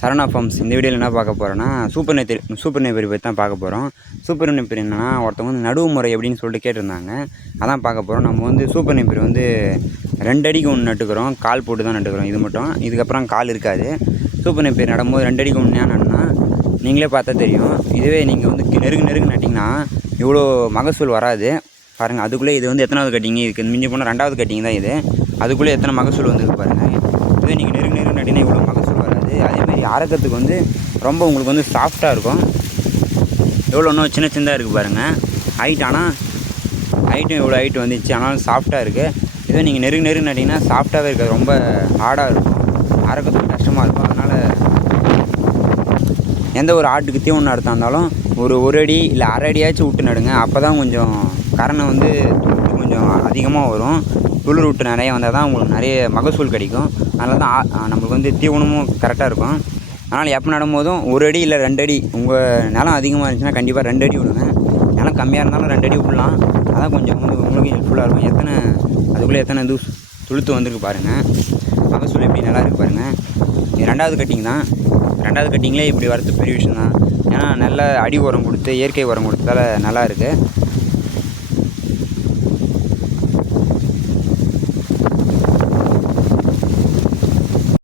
Saravana forms. இந்த வீடியோவில் என்ன பார்க்க போகிறோன்னா சூப்பர் நேப்பியர் பற்றி தான் பார்க்க போகிறோம். சூப்பர் நேப்பியர் என்னென்னா ஒருத்தவங்க வந்து நடுவு முறை எப்படின்னு சொல்லிட்டு கேட்டிருந்தாங்க. அதான் பார்க்க போகிறோம். நம்ம வந்து சூப்பர் நேப்பியர் வந்து 2 அடிக்கு ஒன்று நட்டுக்கிறோம். கால் போட்டு தான் நட்டுக்கிறோம். இது மட்டும், இதுக்கப்புறம் கால் இருக்காது. சூப்பர் நேப்பியர் நடும்போது 2 அடிக்கு ஒன்று நட்டுனா நீங்களே பார்த்தா தெரியும். இதுவே நீங்கள் வந்து நெருங்கு நட்டிங்கன்னா இவ்வளோ மகசூல் வராது. பாருங்கள், அதுக்குள்ளே இது வந்து எத்தனாவது கட்டிங், இதுக்கு மிஞ்சி போனால் 2வது கட்டிங் தான் இது. அதுக்குள்ளே எத்தனை மகசூல் வந்துருக்கு பாருங்கள். இதுவே நீங்கள் நெருங்கு நட்டிங்கன்னா இவ்வளோ மகசூல் வராது. அதேமாதிரி அரைக்கிறதுக்கு வந்து ரொம்ப உங்களுக்கு வந்து சாஃப்டாக இருக்கும். எவ்வளோ இன்னும் சின்னதாக இருக்குது பாருங்கள். ஹைட்டும் இவ்வளோ ஹைட் வந்துச்சு, ஆனாலும் சாஃப்டாக இருக்குது. இதுவே நீங்கள் நெருங்கு நட்டிங்கன்னா சாஃப்டாகவே இருக்காது, ரொம்ப ஹார்டாக இருக்கும், அரைக்கிறதுக்கு கஷ்டமாக இருக்கும். அதனால் எந்த ஒரு ஆட்டுக்கு தீவனம் நடத்தா இருந்தாலும் ஒரு அடி இல்லை அரை அடியாச்சும் விட்டு நடுங்க. அப்போ தான் கொஞ்சம் கரணை வந்து துளுத்து கொஞ்சம் அதிகமாக வரும். துளிர் விட்டு நிறைய வந்தால் தான் உங்களுக்கு நிறைய மகசூல் கிடைக்கும். அதனால தான் நம்மளுக்கு வந்து தீவனமும் கரெக்டாக இருக்கும். அதனால் எப்போ நடும்போதும் 1 அடி இல்லை 2 அடி, உங்கள் நிலம் அதிகமாக இருந்துச்சுன்னா கண்டிப்பாக 2 அடி விடுங்க. நிலம் கம்மியாக இருந்தாலும் 2 அடி விடலாம். அதான் கொஞ்சம் வந்து உங்களுக்கு ஹெல்ப்ஃபுல்லாக இருக்கும். அதுக்குள்ளே எத்தனை துளுத்து வந்துருக்கு பாருங்கள். மகசூல் எப்படி நல்லா இருக்குது பாருங்கள். இது 2வது கட்டிங் தான். 2வது கட்டிங்லேயே இப்படி வரது பெரிய விஷயம் தான். ஏன்னா நல்ல அடி உரம் கொடுத்து இயற்கை உரம் கொடுத்ததால நல்லா இருக்குது.